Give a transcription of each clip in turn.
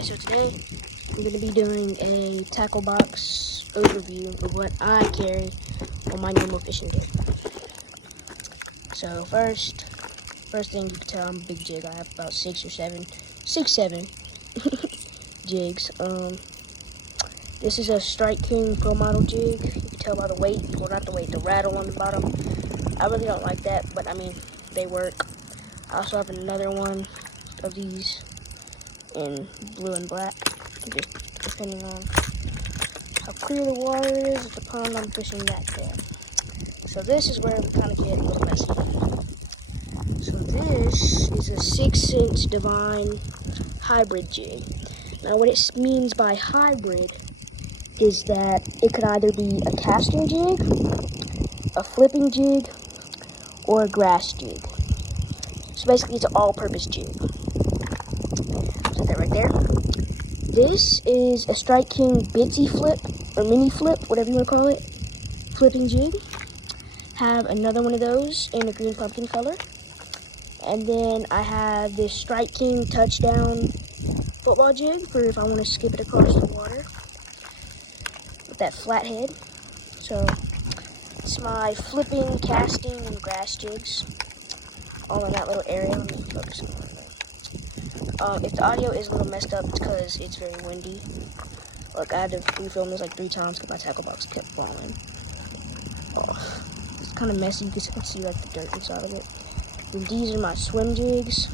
Alright, so today I'm going to be doing a tackle box overview of what I carry on my normal fishing day. So first thing you can tell, I'm a big jig. I have about six, seven jigs. This is a Strike King Pro Model jig. You can tell by the weight, well not the weight, the rattle on the bottom. I really don't like that, but I mean, they work. I also have another one of these in blue and black, just depending on how clear the water is at the pond I'm fishing that day. So this is where we kind of get a little messy. So this is a 6-inch Divine hybrid jig. Now what it means by hybrid is that it could either be a casting jig, a flipping jig, or a grass jig. So basically it's an all-purpose jig. Set that right there. This is a Strike King Bitsy flip, or mini flip, whatever you want to call it, flipping jig. Have another one of those in a green pumpkin color. And then I have this Strike King touchdown football jig for if I want to skip it across the water with that flat head. So it's my flipping, casting, and grass jigs all in that little area. Let me focus on that. If the audio is a little messed up, it's because it's very windy. Look, I had to refilm this like 3 times because my tackle box kept falling. Oh, it's kind of messy because you can see like the dirt inside of it. And these are my swim jigs.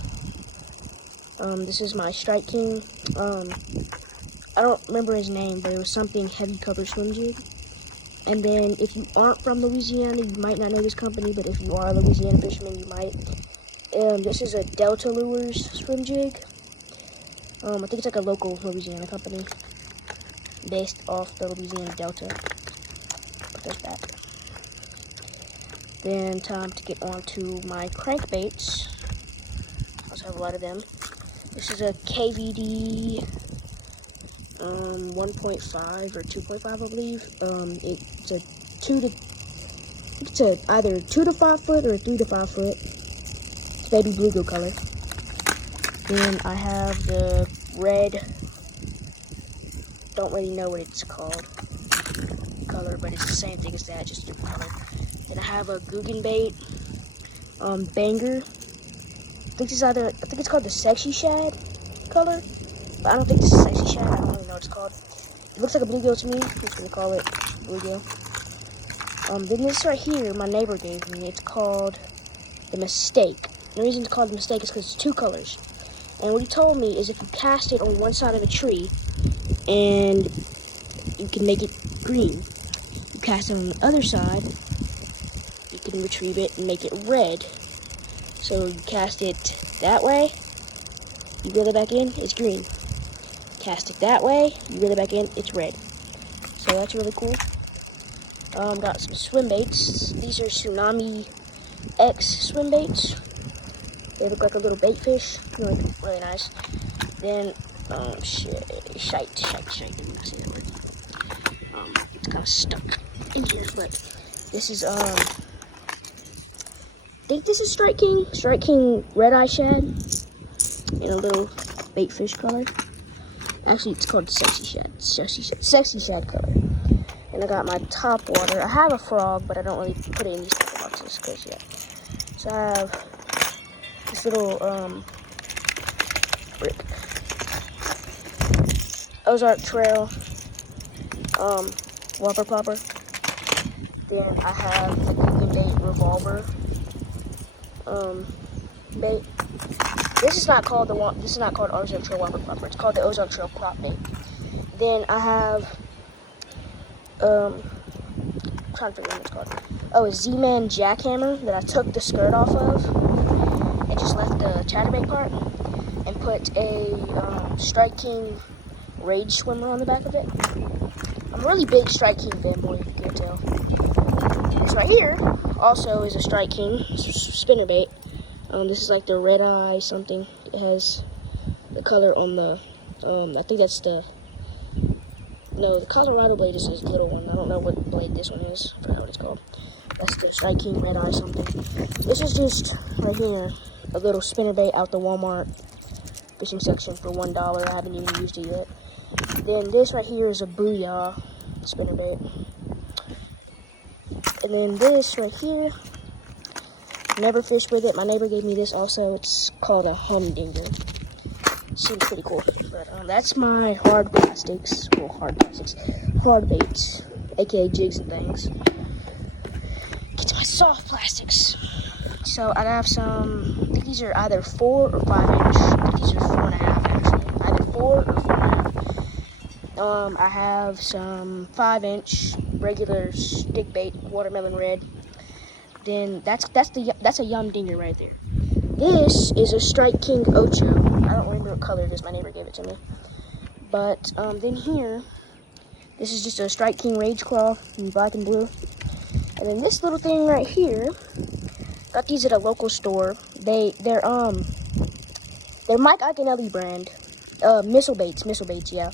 This is my Strike King. I don't remember his name, but it was something heavy cover swim jig. And then if you aren't from Louisiana, you might not know this company, but if you are a Louisiana fisherman, you might. This is a Delta Lures swim jig. I think it's like a local Louisiana company based off the Louisiana Delta. Put those back. Then time to get on to my crankbaits. I also have a lot of them. This is a KVD 1.5 or 2.5, I believe. It's a either 2 to 5 foot or a 3 to 5 foot. It's baby bluegill color. Then I have the red, don't really know what it's called, color, but it's the same thing as that, just a different color. Then I have a Guggenbait banger. I think it's called the Sexy Shad color, but I don't think this is Sexy Shad. I don't really know what it's called. It looks like a bluegill to me. I'm just gonna call it bluegill. Then this right here, my neighbor gave me. It's called the Mistake. The reason it's called the Mistake is because it's 2 colors. And what he told me is if you cast it on one side of a tree and you can make it green, you cast it on the other side, you can retrieve it and make it red. So you cast it that way, you reel it back in, it's green. Cast it that way, you reel it back in, it's red. So that's really cool. Got some swim baits. These are Tsunami X swim baits. They look like a little bait fish. Really nice. Then, shite. It's kind of stuck in here, but this is, I think this is Strike King Red Eye Shad in a little bait fish color. Actually, it's called Sexy Shad color. And I got my Topwater. I have a frog, but I don't really put it in these tackle boxes because, yeah. So I have this little Ozark Trail Whopper Popper. Then I have the Crankbait Revolver bait. This is not called Ozark Trail Whopper Popper. It's called the Ozark Trail Prop Bait. Then I have I'm trying to figure out what it's called. Oh, a Z-Man jackhammer that I took the skirt off of and just left the chatterbait part and put a Strike King Rage Swimmer on the back of it. I'm a really big Strike King fanboy, if you can't tell. This right here also is a Strike King spinnerbait. This is like the red eye something. It has the color on the, I think that's the, no, the Colorado blade is this little one. I don't know what blade this one is. I forgot what it's called. That's the Strike King Red Eye something. This is just, right here, a little spinnerbait out the Walmart fishing section for $1. I haven't even used it yet. Then this right here is a Booyah spinnerbait. And then this right here, never fished with it. My neighbor gave me this also. It's called a humdinger. Seems pretty cool. But that's my hard plastics. Well, hard baits, aka jigs and things. Get to my soft plastics. So I have some, I think these are either 4 or 5 inch. I think these are 4.5 actually. Either 4 or 4.5. I have some 5 inch regular stick bait, watermelon red. Then that's a Yum Dinger right there. This is a Strike King Ocho. I don't remember what color it is. My neighbor gave it to me. But then here, this is just a Strike King Rage Claw in black and blue. And then this little thing right here, got these at a local store. They're Mike Iaconelli brand. Missile baits, yeah.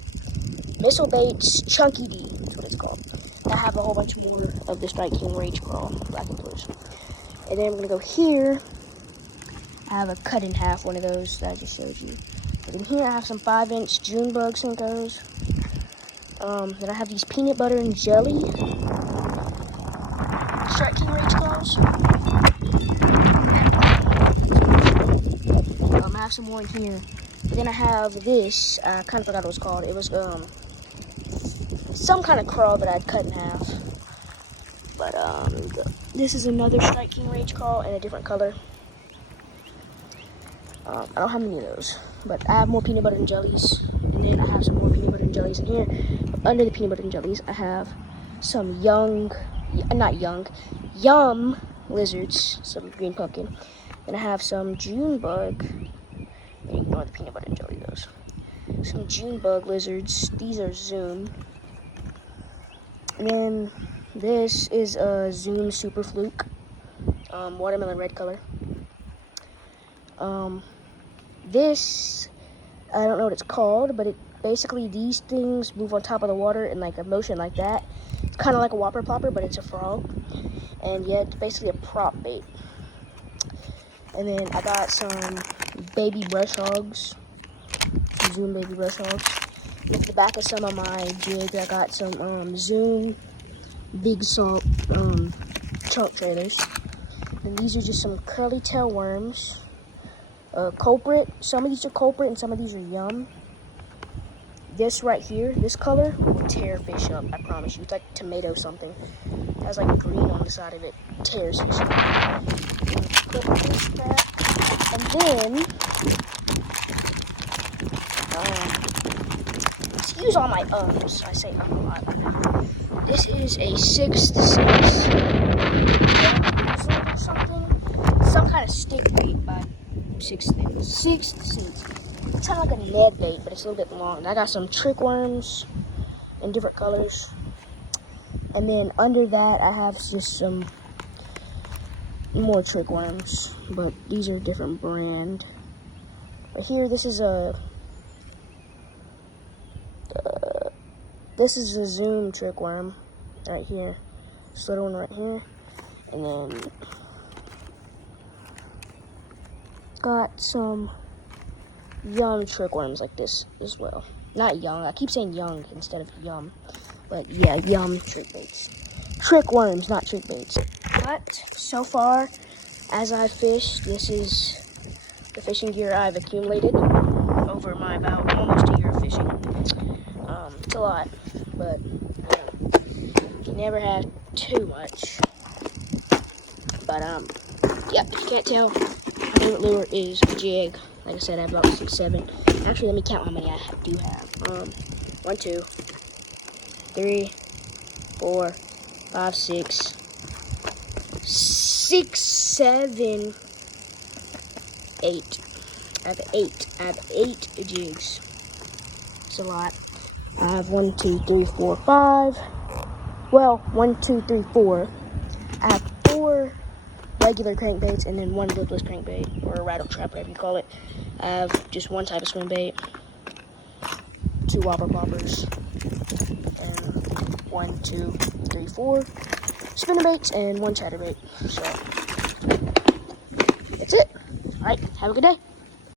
Missile baits Chunky D, that's what it's called. I have a whole bunch more of the Strike King Rage Claw, black and blues. And then I'm gonna go here. I have a cut in half one of those that I just showed you. And in here I have some 5 inch June bug Senkos. Then I have these peanut butter and jelly Strike King Rage Claws. I have some more in here. And then I have this. I kind of forgot what it was called. It was some kind of crawl that I'd cut in half. But this is another Strike King Rage Claw in a different color. I don't have many of those, but I have more peanut butter and jellies. And then I have some more peanut butter and jellies in here. Under the peanut butter and jellies, I have some Yum lizards, some green pumpkin. Then I have some June bug. Ignore the peanut butter and jelly those. Some June bug lizards. These are Zoom. And then this is a Zoom Super Fluke, watermelon red color. This, I don't know what it's called, but it basically, these things move on top of the water in like a motion like that. It's kind of like a whopper plopper, but it's a frog. And yet, it's basically a prop bait. And then I got some baby brush hogs, Zoom baby brush hogs. With the back of some of my jigs, I got some Zoom big salt chunk trailers. And these are just some curly tail worms. Culprit. Some of these are culprit and some of these are Yum. This right here, this color will tear fish up. I promise you. It's like tomato something. It has like green on the side of it. Tears fish up. Put this back. And then, excuse all my ums. I say a lot. This is a 6th sense something. Some kind of stick bait by 6th sense. It's kind of like a Ned bait, but it's a little bit long. And I got some trick worms in different colors. And then under that, I have just some more trick worms, but these are a different brand. But here, this is a Zoom trick worm right here. This little one right here, and then got some Yum trick worms like this as well. Not young. I keep saying young instead of Yum, but yeah, Yum trick baits. Trick worms, not trick baits. But so far, as I've fished, this is the fishing gear I've accumulated over my about almost a year of fishing. It's a lot, but you never have too much. But yeah, if you can't tell, my favorite lure is a jig. Like I said, I have about 6, 7. Actually, let me count how many I do have. 1, 2, 3, 4, 5, 6, 7, 8. I have 8. I have 8 jigs. It's a lot. I have 1, 2, 3, 4, 5. Well, 1, 2, 3, 4. I have 4 regular crankbaits and then 1 lipless crankbait, or a rattle trap, whatever you call it. I have just 1 type of swim bait, 2 whopper poppers, and 1, 2, 3, 4 spinnerbaits and 1 chatterbait. So that's it. All right, have a good day.